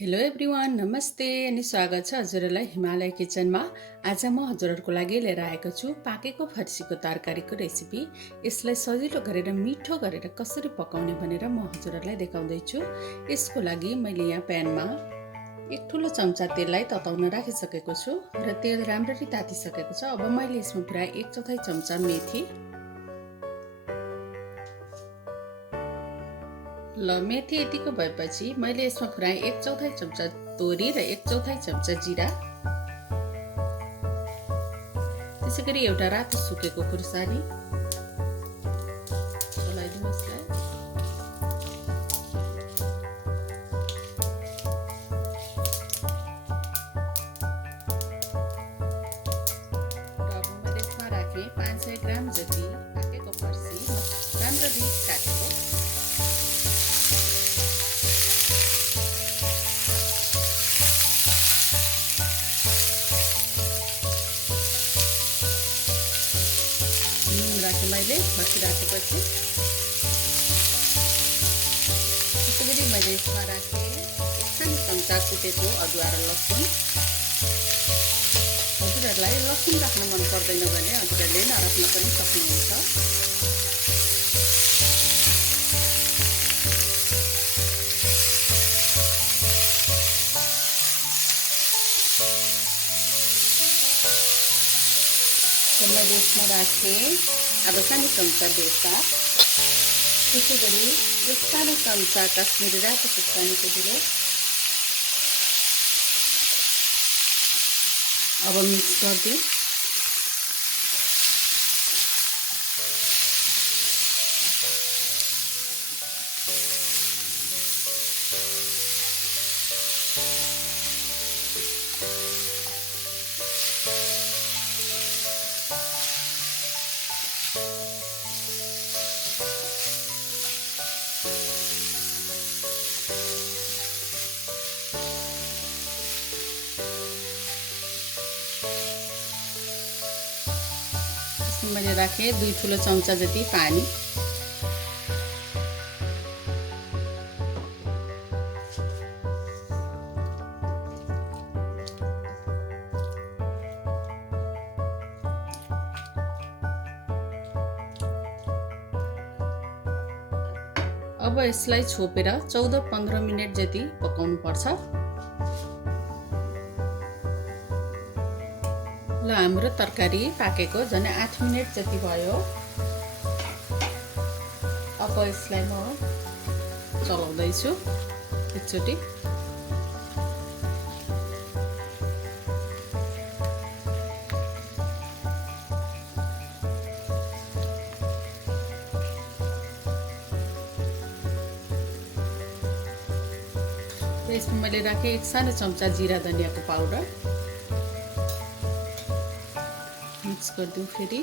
Hello everyone, नमस्ते अनि स्वागत छ हजुरहरूलाई हिमालय किचनमा। आज म हजुरहरूको लागि लिएर आएको छु पाकेको फर्सीको तरकारीको रेसिपी। यसलाई सजिलो गरेर मिठो गरेर कसरी पकाउने भनेर म हजुरहरूलाई देखाउँदैछु। यसको लागि मैले यहाँ प्यानमा एक ठुलो चम्चा तेललाई तताउन राखिसकेको छु र तेल राम्ररी तातिसकेको छ। अब मैले यसमा पुरा 1/4 चम्चा मेथी मेथी यतिको भएपछि मैले यसमा पुऱ्याएँ 1/4 चम्चा तोरी र 1/4 चम्चा जिरा, त्यसै गरी एउटा रातो सुकेको खुर्सानी चलाइदिनु यसलाई। र अब मैले यसमा राखेँ 500 ग्राम जति पाकेको फर्सी राम्ररी काटेको। राखेँ मैले फर्सी राखेपछि त्यसै गरी मैले यसमा राखेँ 1 चम्चा कुटेको अदुवा र लसुन। हजुरहरूलाई लसुन राख्न मन पर्दैन भने हजुरहरूले नराख्न पनि सक्नुहुन्छ। मैले यसमा राखेँ आधा सानो चम्चा बेसार, त्यसै गरी 1 सानो चम्चा काश्मिरी रातो खुर्सानीको धुलो। अब मिक्स गरिदिउँ। मैले राखेँ 2 ठुलो चम्चा जति पानी। अब यसलाई छोपेर 14-15 मिनेट जति पकाउनु पर्छ। ल हाम्रो तरकारी पाकेको झन् 8 मिनेट जति भयो। अब यसलाई म चलाउँदैछु एकचोटि। यसमा मैले राखेँ 1 सानो चम्चा जिरा धनियाको पाउडर। मिक्स गरिदिउँ फेरि।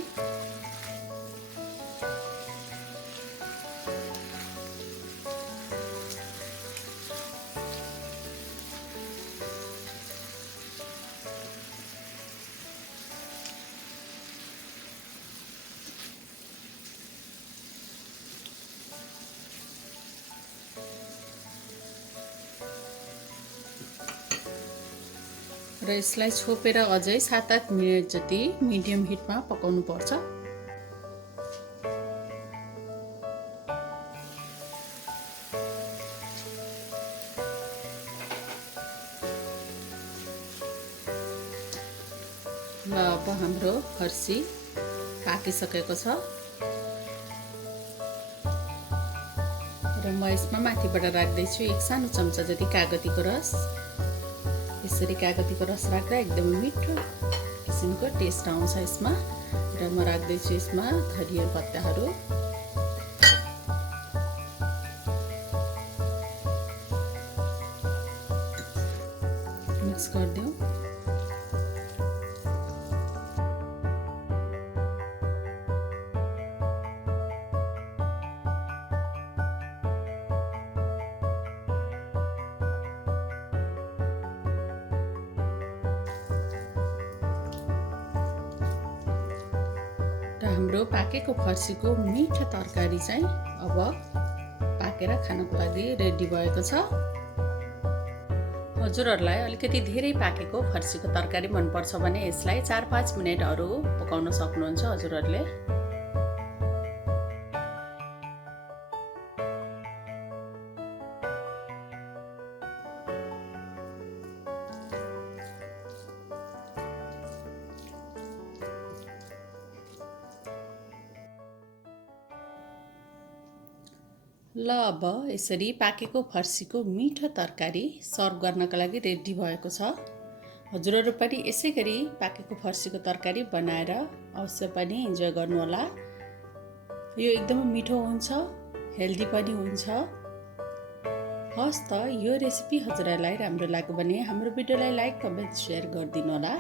र यसलाई छोपेर अझै 7-8 मिनेट जति मिडियम हिटमा पकाउनु पर्छ। ल अब हाम्रो फर्सी पाकिसकेको छ र म यसमा माथिबाट राख्दैछु 1 सानो चम्चा जति कागतीको रस। यसरी कागतीको रस राख्दा एकदमै मिठो किसिमको टेस्ट आउँछ यसमा। र म राख्दैछु यसमा धनिया पत्ताहरू। मिक्स गरिदिउँ। हाम्रो पाकेको फर्सीको मिठो तरकारी चाहिँ अब पाकेर खानको लागि रेडी भएको छ। हजुरहरूलाई अलिकति धेरै पाकेको फर्सीको तरकारी मनपर्छ भने यसलाई 4-5 मिनटहरू पकाउन सक्नुहुन्छ हजुरहरूले। ल अब यसरी पाकेको फर्सीको मिठो तरकारी सर्भ गर्नका लागि रेडी भएको छ। हजुरहरू पनि यसै गरी पाकेको फर्सीको तरकारी बनाएर अवश्य पनि इन्जोय गर्नुहोला। यो एकदमै मिठो हुन्छ, हेल्दी पनि हुन्छ। हस् त यो रेसिपी हजुरहरूलाई राम्रो लाग्यो भने हाम्रो भिडियोलाई लाइक, कमेन्ट, सेयर गरिदिनु होला।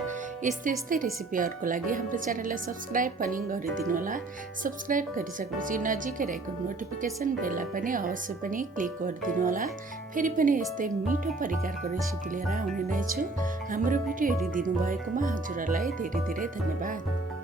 यस्तै रेसिपीहरूको लागि हाम्रो च्यानललाई सब्सक्राइब पनि गरिदिनु होला। सब्सक्राइब गरिसकेपछि नजिकै रहेको नोटिफिकेसन बेललाई पनि अवश्य पनि क्लिक गरिदिनु होला। फेरि पनि यस्तै मिठो परिकारको रेसिपी लिएर आउने नै छु। हाम्रो भिडियो हेरिदिनु भएकोमा हजुरहरूलाई धेरै धेरै धन्यवाद।